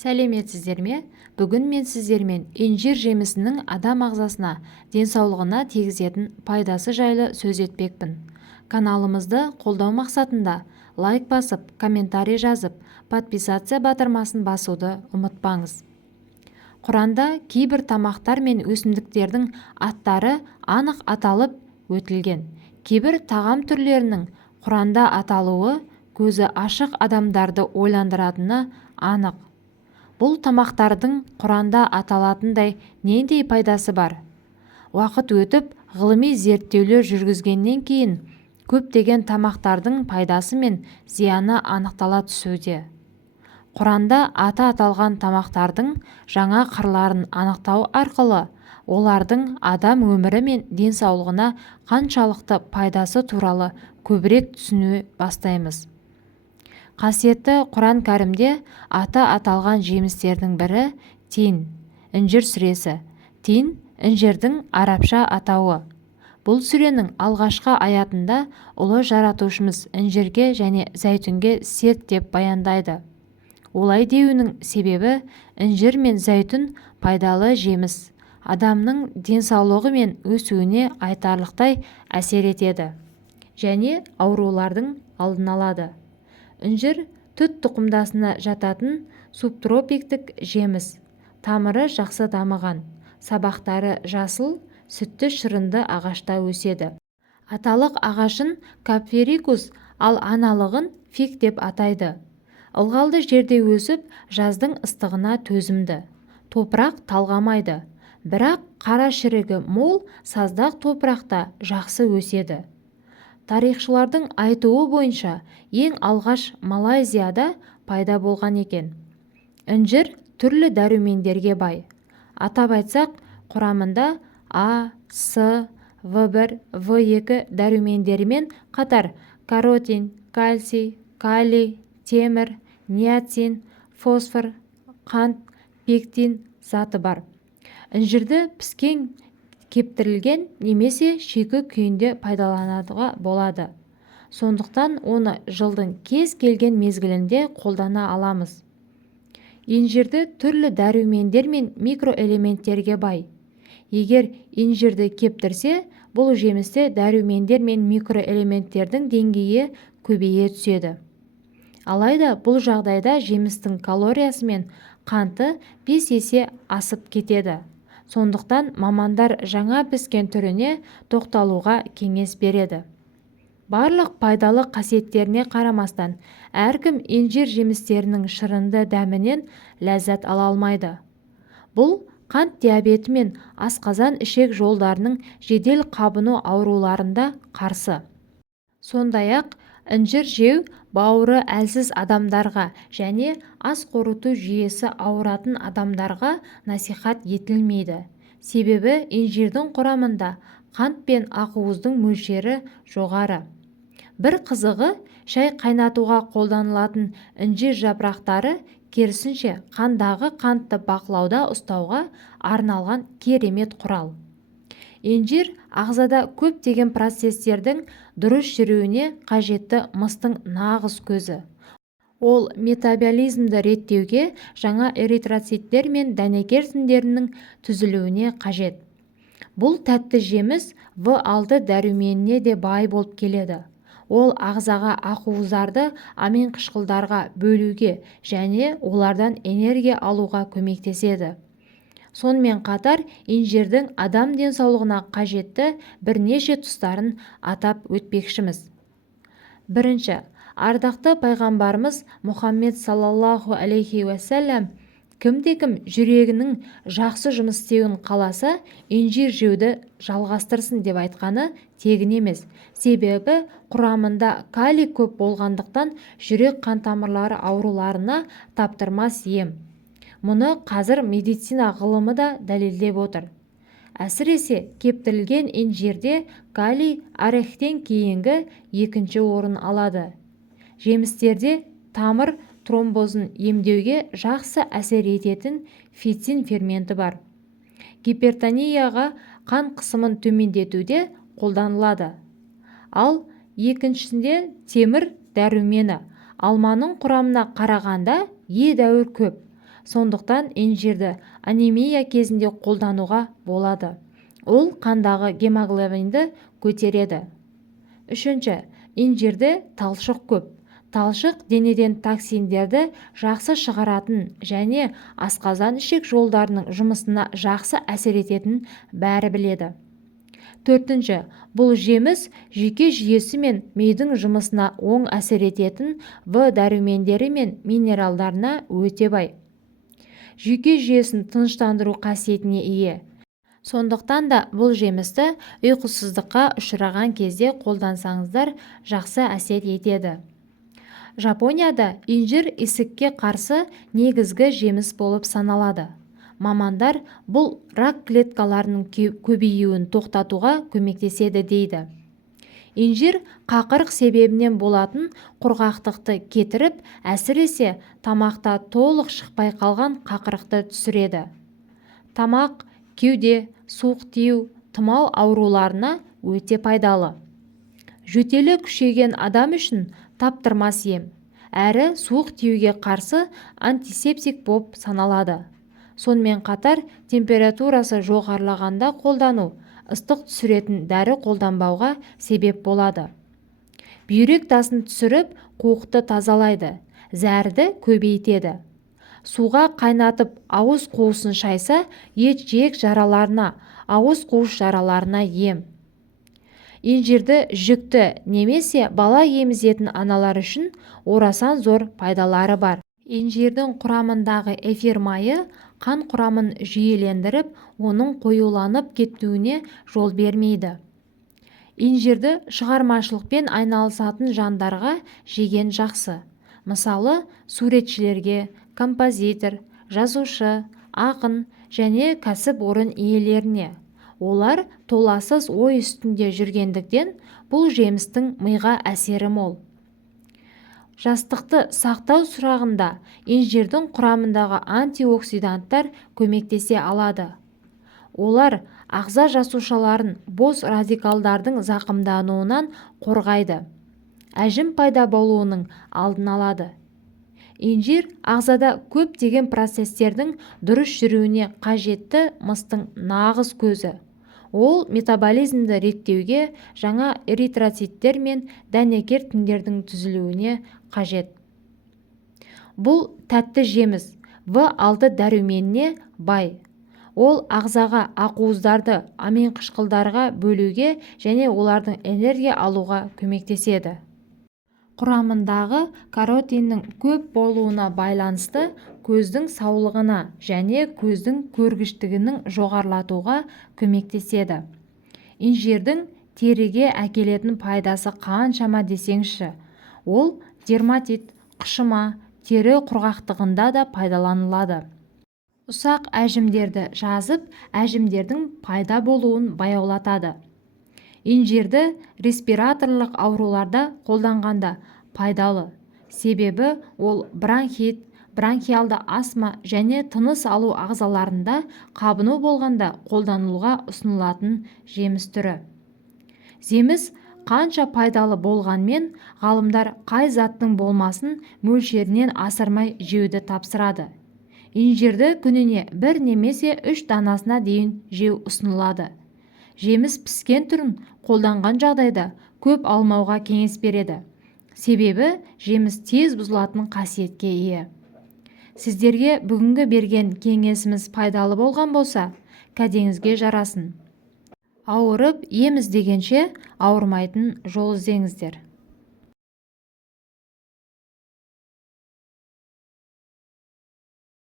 Сәлеметсіздер ме? Бүгін мен сіздермен инжир жемісінің адам ағзасына, денсаулығына тигізетін пайдасы жайлы сөз етпекпін. Каналымызды қолдау мақсатында лайк басып, комментарий жазып, подписация батырмасын басуды ұмытпаңыз. Құранда кейбір тамақтар мен өсімдіктердің аттары анық аталып өтілген. Кейбір тағам түрлерінің Құранда аталуы көзі ашық адамдарды ойландыратыны анық. Бұл тамақтардың Құранда аталатындай нендей пайдасы бар? Уақыт өтіп, ғылыми зерттеулер жүргізгеннен кейін көптеген тамақтардың пайдасы мен зияны анықтала түсуде. Құранда аты аталған тамақтардың жаңа қырларын анықтау арқылы олардың адам өмірі мен денсаулығына қаншалықты пайдасы туралы көбірек түсіне бастаймыз. Қасиетті Құран кәрімде аты аталған жемістердің бірі тин, інжір сүресі. Тин інжірдің арабша атауы. Бұл сүренің алғашқы аятында ұлы жаратушымыз інжірге және зәйтүнге серт деп баяндайды. Олай деуінің себебі інжір мен зәйтүн пайдалы жеміс, адамның денсаулығы мен өсуіне айтарлықтай әсер етеді және аурулардың алдын алады. Інжір түт тұқымдасына жататын субтропиктік жеміс. Тамыры жақсы дамыған, сабақтары жасыл, сүтті шырынды ағашта өседі. Аталық ағашын капферикус, ал аналығын фиг деп атайды. Ылғалды жерде өсіп, жаздың ыстығына төзімді. Топырақ талғамайды, бірақ қара шірігі мол саздақ топырақта жақсы өседі. Тарихшылардың айтуы бойынша ең алғаш Малайзияда пайда болған екен. Інжір түрлі дәрумендерге бай. Атап айтсақ, құрамында А, С, В1, В2 дәрумендерімен қатар каротин, кальций, калий, темір, ниацин, фосфор, қант, пектин заты бар. Інжірді піскен, кептірілген немесе шикі күйінде пайдалануға болады. Сондықтан оны жылдың кез келген мезгілінде қолдана аламыз. Инжирді түрлі дәрумендер мен микроэлементтерге бай. Егер инжирді кептірсе, бұл жемісте дәрумендер мен микроэлементтердің деңгейі көбейе түседі. Алайда бұл жағдайда жемістің калориясы мен қанты 5 есе асып кетеді. Сондықтан мамандар жаңа піскен түріне тоқталуға кеңес береді. Барлық пайдалы қасиеттеріне қарамастан, әркім инжир жемістерінің шырынды дәмінен ләззат ала алмайды. Бұл қант диабеті мен асқазан ішек жолдарының жедел қабыну ауруларында қарсы. Сондай-ақ, інжір жеу бауыры әлсіз адамдарға және ас қорыту жүйесі ауыратын адамдарға насихат етілмейді. Себебі инжирдің құрамында қант пен ақуыздың мөлшері жоғары. Бір қызығы, шай қайнатуға қолданылатын інжир жапырақтары керісінше қандағы қантты бақылауда ұстауға арналған керемет құрал. Инжир ағзада көптеген процестердің дұрыс жүруіне қажетті мыстың нағыз көзі. Ол метаболизмді реттеуге, жаңа эритроциттер мен дәнекер тіндерінің түзілуіне қажет. Бұл тәтті жеміс В6 дәруменіне де бай болып келеді. Ол ағзаға ақуыздарды аминқышқылдарға бөлуге және олардан энергия алуға көмектеседі. Сонымен қатар, инжирдің адам денсаулығына қажетті бірнеше тұстарын атап өтпекшіміз. Бірінші, ардақты пайғамбарымыз Мұхаммед саллаллаху алейхи уассалам кімде-кім жүрегінің жақсы жұмыс істеуін қаласа, инжир жеуді жалғастырсын деп айтқаны тегін емес. Себебі құрамында калий көп болғандықтан жүрек қан тамырлары ауруларына таптырмас ем. Мұны қазір медицина ғылымы да дәлелдеп отыр. Әсіресе кептірілген инжирде калий орехтен кейінгі екінші орын алады. Жемістерде тамыр тромбозын емдеуге жақсы әсер ететін фитин ферменті бар. Гипертонияға, қан қысымын төмендетуде қолданылады. Ал екіншісінде темір дәрумені. Алманың құрамына қарағанда едәуір көп. Сондықтан инжирді анемия кезінде қолдануға болады. Ол қандағы гемоглобинді көтереді. Үшінші, инжирде талшық көп. Талшық денеден токсиндерді жақсы шығаратын және асқазан ішек жолдарының жұмысына жақсы әсер ететін бәрі біледі. Төртінші, бұл жеміс жүйке жүйесі мен мидың жұмысына оң әсер ететін В дәрумендері мен минералдарына өте бай. Жүйке жүйесін тыныштандыру қасиетіне ие. Сондықтан да бұл жемісті ұйқысыздыққа ұшыраған кезде қолдансаңыздар жақсы әсер етеді. Жапонияда инжир ісікке қарсы негізгі жеміс болып саналады. Мамандар бұл рак клеткаларының көбеюін тоқтатуға көмектеседі дейді. Инжир қақырық себебінен болатын құрғақтықты кетіріп, әсіресе тамақта толық шықпай қалған қақырықты түсіреді. Тамақ, кеуде, суық тию, тұмау ауруларына өте пайдалы. Жөтелі күшейген адам үшін таптырмас ем, әрі суық тиюге қарсы антисептик болып саналады. Сонымен қатар температурасы жоғарылағанда қолдану ыстық түсіретін дәрі қолданбауға себеп болады. Бүйрек тасын түсіріп, қуықты тазалайды, зәрді көбейтеді. Суға қайнатып ауыз қуысын шайса, ет-жиек жараларына, ауыз қуыс жараларына ем. Инжирді жүкті немесе бала емізетін аналар үшін орасан зор пайдалары бар. Инжирдің құрамындағы эфир майы қан құрамын жүйелендіріп, оның қоюланып кетуіне жол бермейді. Инжирді шығармашылықпен айналысатын жандарға жеген жақсы. Мысалы, суретшілерге, композитор, жазушы, ақын және кәсіп орын иелеріне. Олар толассыз ой үстінде жүргендіктен бұл жемістің миға әсері мол. Жастықты сақтау сұрағында инжирдің құрамындағы антиоксиданттар көмектесе алады. Олар ағза жасушаларын бос радикалдардың зақымдануынан қорғайды. Әжім пайда болуының алдын алады. Инжир ағзада көптеген процестердің дұрыс жүруіне қажетті мыстың нағыз көзі. Ол метаболизмді реттеуге, жаңа эритроциттер мен дәнекер тіндердің түзілуіне қажет. Бұл тәтті жеміс В6 дәруменіне бай. Ол ағзаға ақуыздарды аминқышқылдарға бөлуге және олардың энергия алуға көмектеседі. Құрамындағы каротиннің көп болуына байланысты көздің саулығына және көздің көргіштігінің жоғарылатуға көмектеседі. Инжирдің теріге әкелетін пайдасы қаншама десеңші. Ол дерматит, қышыма, тері құрғақтығында да пайдаланылады. Ұсақ әжімдерді жазып, әжімдердің пайда болуын баяулатады. Инжирді респираторлық ауруларда қолданғанда пайдалы. Себебі ол бронхит, бронхиалды астма және тыныс алу ағзаларында қабыну болғанда қолданылуға ұсынылатын жеміс түрі. Жеміс қанша пайдалы болғанмен, ғалымдар қай заттың болмасын мөлшерінен асырмай жеуді тапсырады. Инжирді күніне 1 немесе 3 данасына дейін жеу ұсынылады. Жеміс піскен түрін қолданған жағдайда көп алмауға кеңес береді. Себебі жеміс тез бұзылатын қасиетке ие. Сіздерге бүгінгі берген кеңесіміз пайдалы болған болса, кәдеңізге жарасын. Ауырып ем іздегенше ауырмайтын жол іздеңіздер.